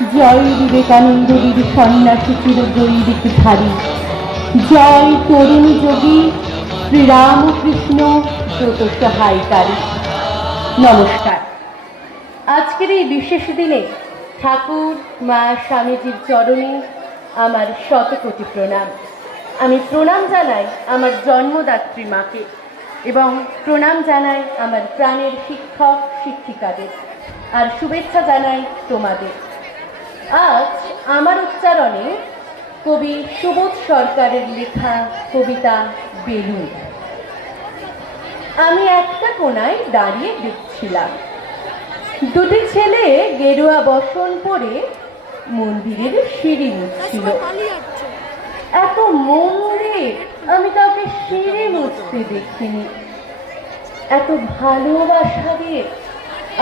জয় বিবেকানন্দবীর সন্ন্যাসী চিরজৈবিক ধারী, জয় তরুণী যোগী শ্রীরামকৃষ্ণ ব্রত সহায়কারী। নমস্কার। আজকের এই বিশেষ দিনে ঠাকুর মা স্বামীজির চরণে আমার শতকোটি প্রণাম। আমি প্রণাম জানাই আমার জন্মদাত্রী মাকে এবং প্রণাম জানাই আমার প্রাণের শিক্ষক শিক্ষিকাদের, আর শুভেচ্ছা জানাই তোমাদের। আজ আমার উচ্চারণে কবি সুবোধ সরকারের লেখা কবিতা বেলুন। আমি একটা কোণায় দাঁড়িয়ে দেখছিলাম, দুটি ছেলে গেরুয়া বসন পরে মন্দিরের সিঁড়ি মুছছিল। এত মন দিয়ে আমি কাউকে সিঁড়ি মুছতে দেখিনি, এত ভালোবাসা দিয়ে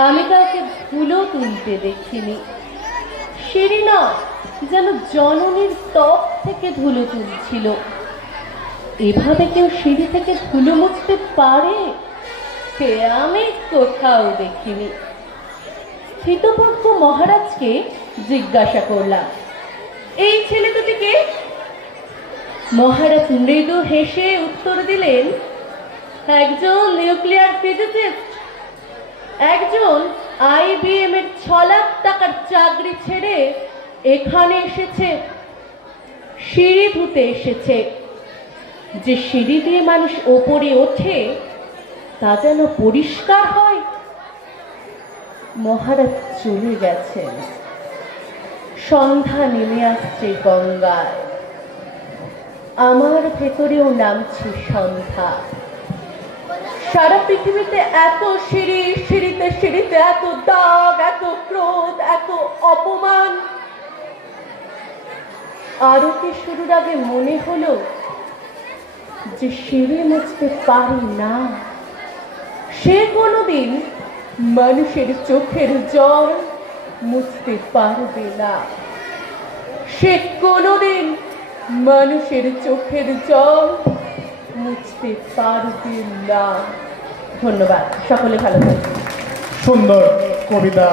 আমি কাউকে ধুলো তুলতে দেখিনি। সিঁড়ি না, যেন জননীর ত্বক থেকে ধুলো তুলছিল। এভাবে কেউ সিঁড়ি থেকে ধুলো মুছতে পারে সে আমি কোথাও দেখিনি। স্থিতপজ্ঞ মহারাজকে জিজ্ঞাসা করলাম, এই ছেলে দুটিকে? মহারাজ মৃদু হেসে উত্তর দিলেন, একজন নিউক্লিয়ার ফিজিসিস্ট, একজন IBM এর 6 লাখ টাকার চাকরি ছেড়ে এখানে এসেছে, সিঁড়ি ধুতে এসেছে। যে সিঁড়ি দিয়ে মানুষ ওপরে ওঠে তা যেন পরিষ্কার হয়। মহারাজ চলে গেছেন। সন্ধ্যা নেমে আসছে গঙ্গায়, আমার ভেতরেও নামছে সন্ধ্যা। সারা পৃথিবীতে এত সিঁড়ি, সিঁড়িতে সিঁড়িতে এত দাগ, এত ক্রোধ, এত অপমান। আরতি শুরুর আগে মনে হলো যে সিঁড়ি মুছতে পারি না, সে কোনোদিন মানুষের চোখের জল মুছতে পারবে না। সে কোনোদিন মানুষের চোখের জল মুছতে পারবে না। ধন্যবাদ, সকলে ভালো থাকবেন। সুন্দর কবিতা